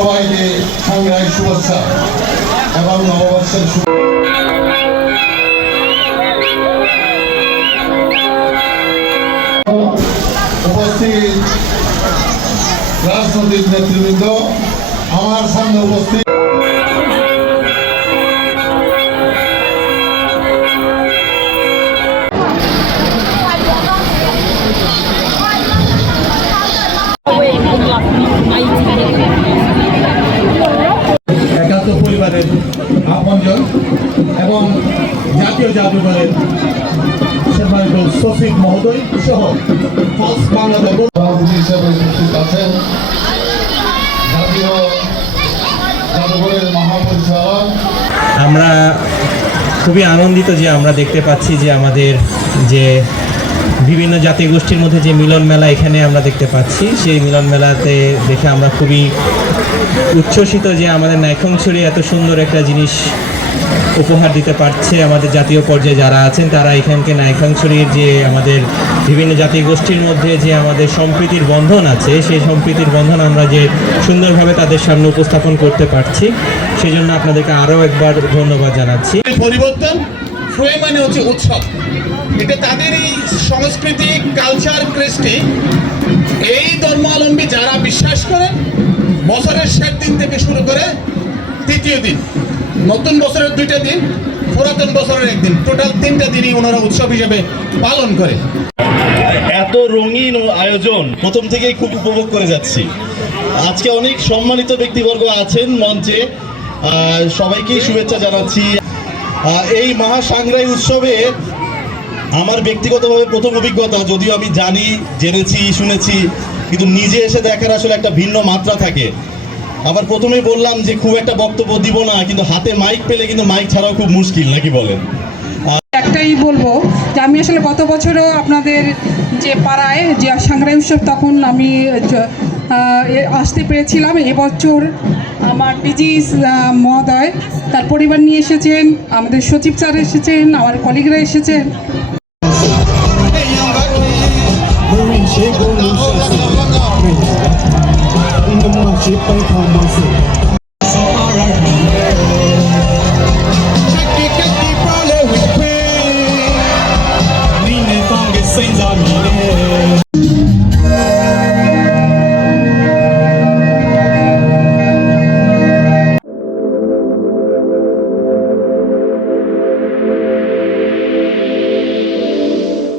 সবাইকে সাংগ্রামিক শুভেচ্ছা এবং নববর্ষের উপস্থিত রাজনৈতিক নেতৃবৃন্দ, আমার সামনে উপস্থিত একাত্তর পরিবারের আপনজন এবং জাতীয় জাদুঘরের সম্মানিত সচিব মহোদয় সহ বাংলাদেশ হিসেবে উপস্থিত আছেন জাতীয় জাদুঘরের মহাপরিচালক। আমরা খুবই আনন্দিত যে আমরা দেখতে পাচ্ছি যে আমাদের যে বিভিন্ন জাতি গোষ্ঠীর মধ্যে যে মিলন মেলা এখানে আমরা দেখতে পাচ্ছি, সেই মিলন মেলাতে দেখে আমরা খুবই উচ্ছ্বসিত যে আমাদের নাইক্ষ্যংছড়ি এত সুন্দর একটা জিনিস উপহার দিতে পারছে। আমাদের জাতীয় পর্যায়ে যারা আছেন তারা এখানকে নাইক্ষ্যংছড়ির যে আমাদের বিভিন্ন জাতি গোষ্ঠীর মধ্যে যে আমাদের সম্প্রীতির বন্ধন আছে, সেই সম্প্রীতির বন্ধন আমরা যে সুন্দরভাবে তাদের সামনে উপস্থাপন করতে পারছি, সেই জন্য আপনাদেরকে আরও একবার ধন্যবাদ জানাচ্ছি। পরিবর্তন ফুয়ে মানে হচ্ছে উৎসব, এটা তাদের এই সংস্কৃতি কালচার কৃষ্টি এই ধর্মাবলম্বী যারা বিশ্বাস করে বছরের শেষ দিন থেকে শুরু করে তৃতীয় দিন, নতুন বছরের 2টা দিন, পুরাতন বছরের 1 দিন, টোটাল 3টা দিনই ওনারা উৎসব হিসেবে পালন করে। এত রঙিন আয়োজন প্রথম থেকেই খুব উপভোগ করে যাচ্ছি। আজকে অনেক সম্মানিত ব্যক্তিবর্গ আছেন মঞ্চে, সবাইকেই শুভেচ্ছা জানাচ্ছি। এই মহাসাংগ্রাই উৎসবে আমার ব্যক্তিগতভাবে প্রথম অভিজ্ঞতা, যদিও আমি জেনেছি শুনেছি, কিন্তু নিজে এসে দেখার আসলে একটা ভিন্ন মাত্রা থাকে। আবার প্রথমেই বললাম যে খুব একটা বক্তব্য দিব না, কিন্তু হাতে মাইক পেলে কিন্তু মাইক ছাড়াও খুব মুশকিল, নাকি বলেন? একটাই বলবো যে আমি আসলে গত বছরও আপনাদের যে পাড়ায় যে সাংগ্রাই উৎসব তখন আমি আসতে পেরেছিলাম। এবছর আমার ডিজি মহোদয় তার পরিবার নিয়ে এসেছেন, আমাদের সচিব স্যার এসেছেন, আমার কলিগরা এসেছেন। She